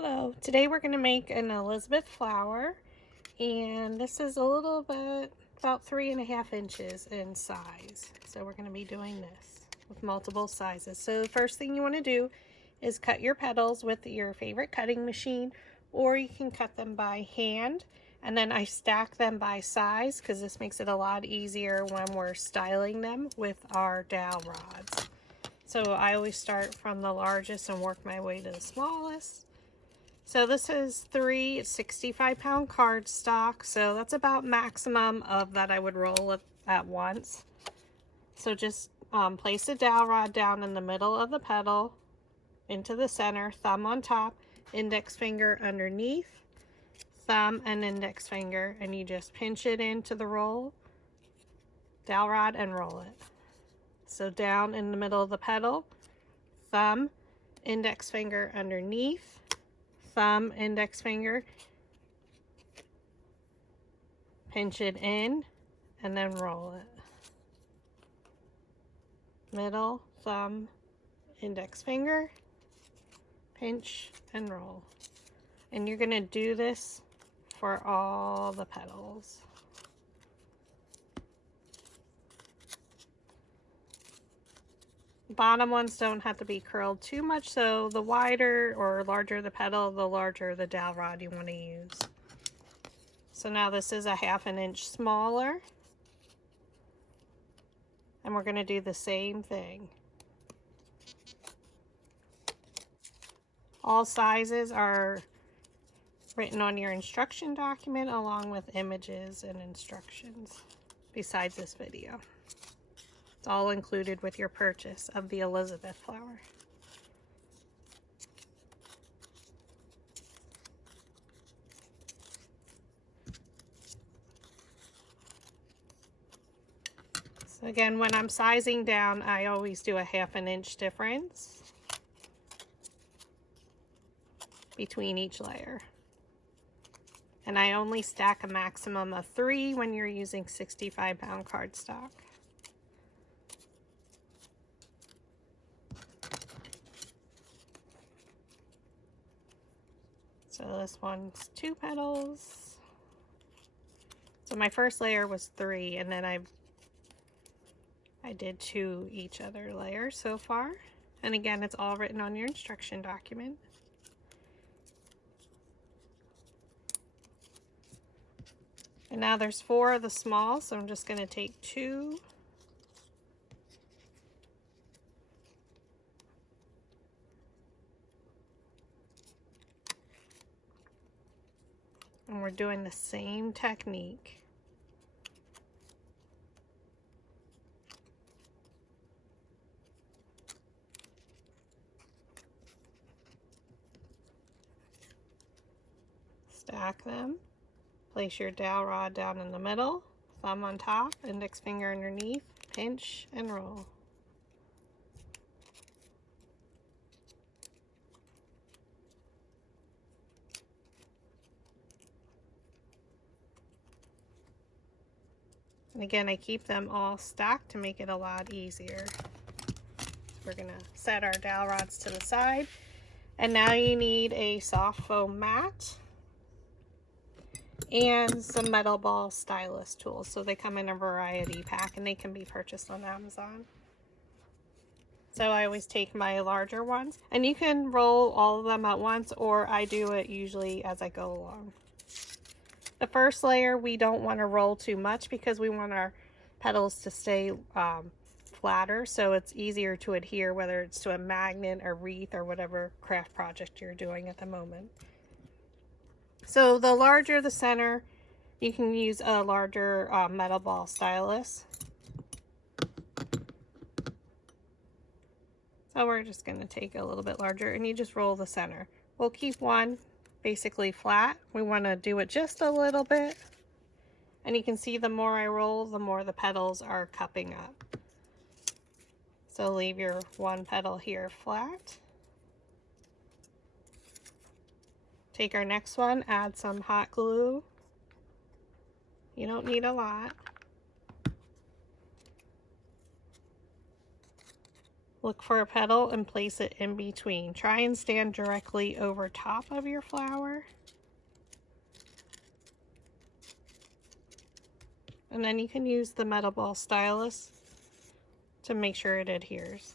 Hello, today we're going to make an Elizabeth flower, and this is a little bit, about 3.5 inches in size. So we're going to be doing this with multiple sizes. So the first thing you want to do is cut your petals with your favorite cutting machine, or you can cut them by hand. And then I stack them by size because this makes it a lot easier when we're styling them with our dowel rods. So I always start from the largest and work my way to the smallest. So this is 3 65-pound cardstock, so that's about maximum of that I would roll it at once. So just place a dowel rod down in the middle of the petal, into the center, thumb on top, index finger underneath, thumb and index finger, and you just pinch it into the roll, dowel rod, and roll it. So down in the middle of the petal, thumb, index finger underneath, thumb, index finger, pinch it in, and then roll it. Middle, thumb, index finger, pinch, and roll. And you're going to do this for all the petals. Bottom ones don't have to be curled too much, so the wider or larger the petal, the larger the dowel rod you want to use. So now this is a 1/2 inch smaller, and we're going to do the same thing. All sizes are written on your instruction document along with images and instructions besides this video. It's all included with your purchase of the Elizabeth flower. So again, when I'm sizing down, I always do a 1/2 inch difference between each layer. And I only stack a maximum of 3 when you're using 65-pound cardstock. So this one's 2 petals. So my first layer was 3, and then I did 2 each other layer so far. And again, it's all written on your instruction document. And now there's 4 of the small, so I'm just going to take 2. And we're doing the same technique. Stack them. Place your dowel rod down in the middle, thumb on top, index finger underneath, pinch and roll. And again, I keep them all stacked to make it a lot easier. We're going to set our dowel rods to the side. And now you need a soft foam mat and some metal ball stylus tools. So they come in a variety pack and they can be purchased on Amazon. So I always take my larger ones, and you can roll all of them at once, or I do it usually as I go along. The first layer we don't want to roll too much because we want our petals to stay flatter, so it's easier to adhere, whether it's to a magnet, a wreath, or whatever craft project you're doing at the moment. So the larger the center, you can use a larger metal ball stylus. So we're just going to take a little bit larger, and you just roll the center. We'll keep one basically flat. We want to do it just a little bit, and you can see the more I roll, the more the petals are cupping up. So leave your one petal here flat. Take our next one, add some hot glue. You don't need a lot. Look for a petal and place it in between. Try and stand directly over top of your flower. And then you can use the metal ball stylus to make sure it adheres.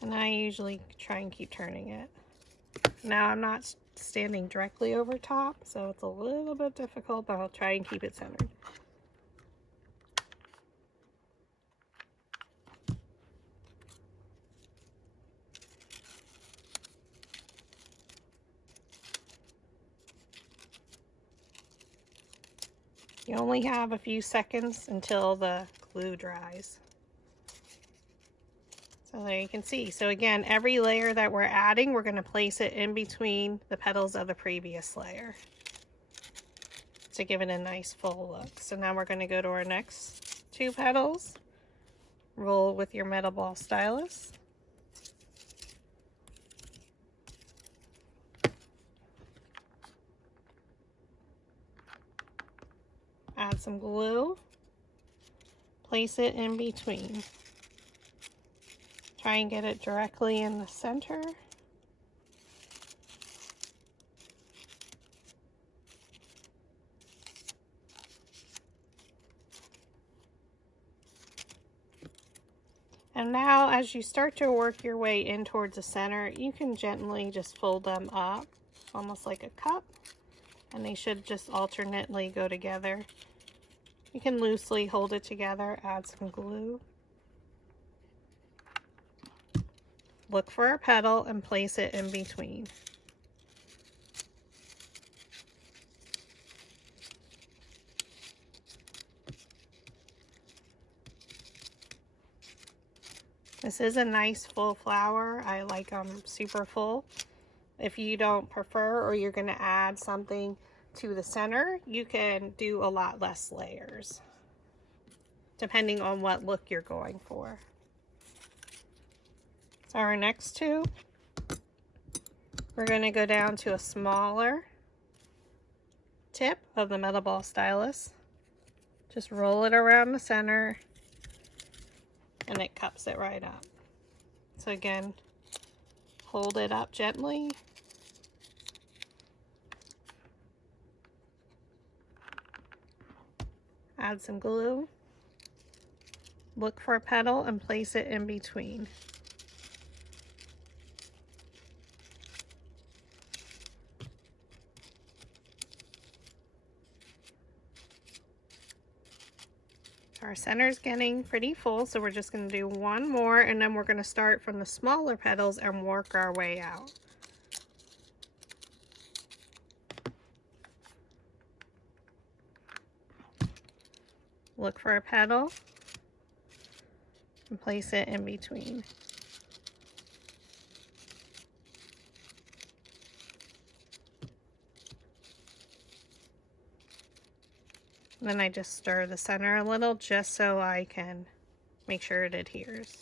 And I usually try and keep turning it. Now I'm not standing directly over top, so it's a little bit difficult, but I'll try and keep it centered. You only have a few seconds until the glue dries. So there you can see. So again, every layer that we're adding, we're going to place it in between the petals of the previous layer to give it a nice full look. So now we're going to go to our next two petals. Roll with your metal ball stylus. Add some glue. Place it in between. Try and get it directly in the center. And now as you start to work your way in towards the center, you can gently just fold them up, almost like a cup, and they should just alternately go together. You can loosely hold it together, add some glue. Look for a petal and place it in between. This is a nice full flower. I like them super full. If you don't prefer, or you're going to add something to the center, you can do a lot less layers, depending on what look you're going for. So our next two, we're going to go down to a smaller tip of the metal ball stylus. Just roll it around the center and it cups it right up. So again, hold it up gently. Add some glue. Look for a petal and place it in between. Our center is getting pretty full, so we're just going to do one more, and then we're going to start from the smaller petals and work our way out. Look for a petal and place it in between. Then I just stir the center a little just so I can make sure it adheres.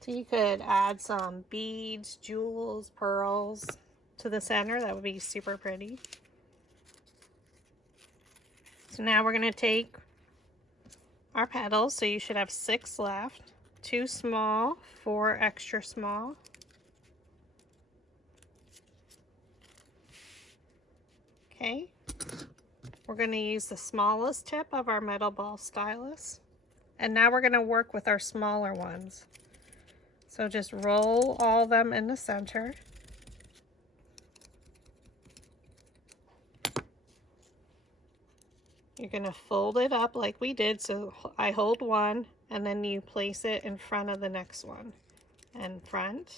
So you could add some beads, jewels, pearls to the center. That would be super pretty. So now we're going to take our petals. So you should have 6 left. 2 small, 4 extra small. Okay, we're going to use the smallest tip of our metal ball stylus, and now we're going to work with our smaller ones. So just roll all of them in the center. You're going to fold it up like we did, so I hold one and then you place it in front of the next one, and front,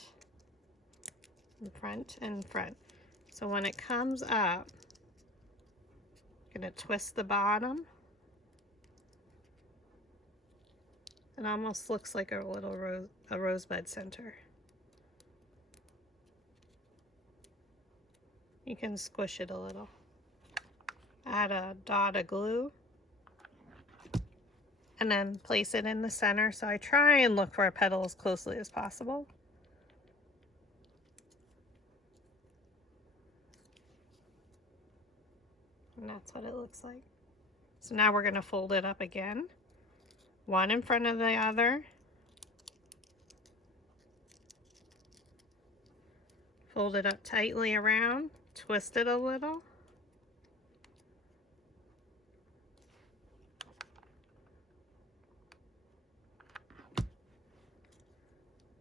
and front, and front. So when it comes up, going to twist the bottom. It almost looks like a little rosebud center. You can squish it a little. Add a dot of glue and then place it in the center. So I try and look for a petal as closely as possible. And that's what it looks like. So now we're going to fold it up again, one in front of the other. Fold it up tightly around, twist it a little.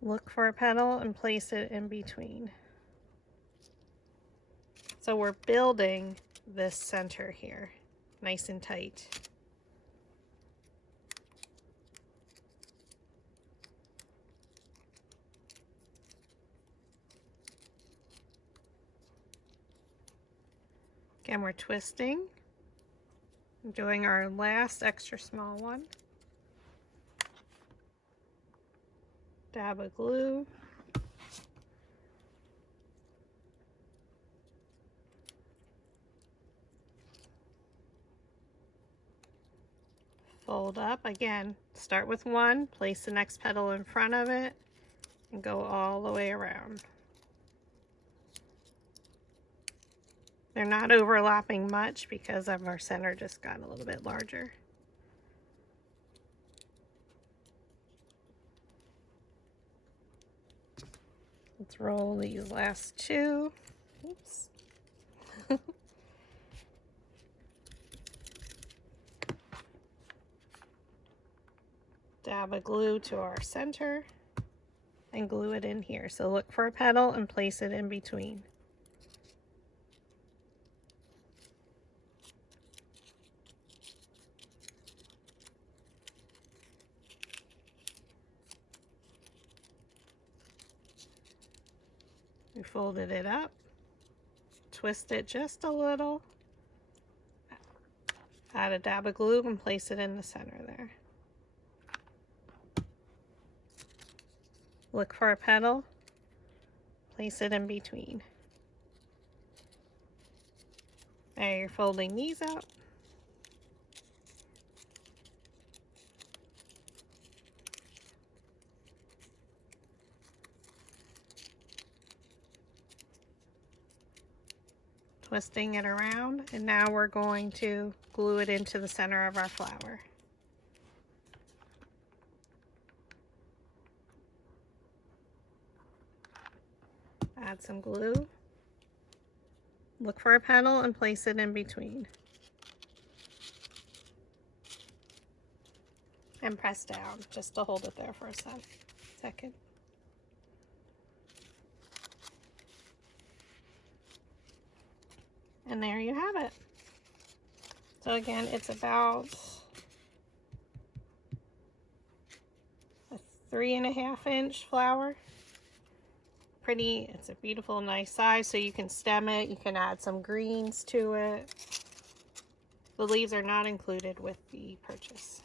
Look for a petal and place it in between. So we're building this center here, nice and tight. Again, we're twisting, doing our last extra small one. Dab of glue. Fold up again, start with one, place the next petal in front of it, and go all the way around. They're not overlapping much because of our center just got a little bit larger. Let's roll these last two. Oops. Dab of glue to our center and glue it in here. So look for a petal and place it in between. We folded it up, twist it just a little, add a dab of glue and place it in the center there. Look for a petal, place it in between. Now you're folding these up. Twisting it around, and now we're going to glue it into the center of our flower. Add some glue. Look for a petal and place it in between. And press down just to hold it there for a second. And there you have it. So again, it's about a 3.5 inch flower. Pretty, it's a beautiful, nice size, so you can stem it, you can add some greens to it. The leaves are not included with the purchase.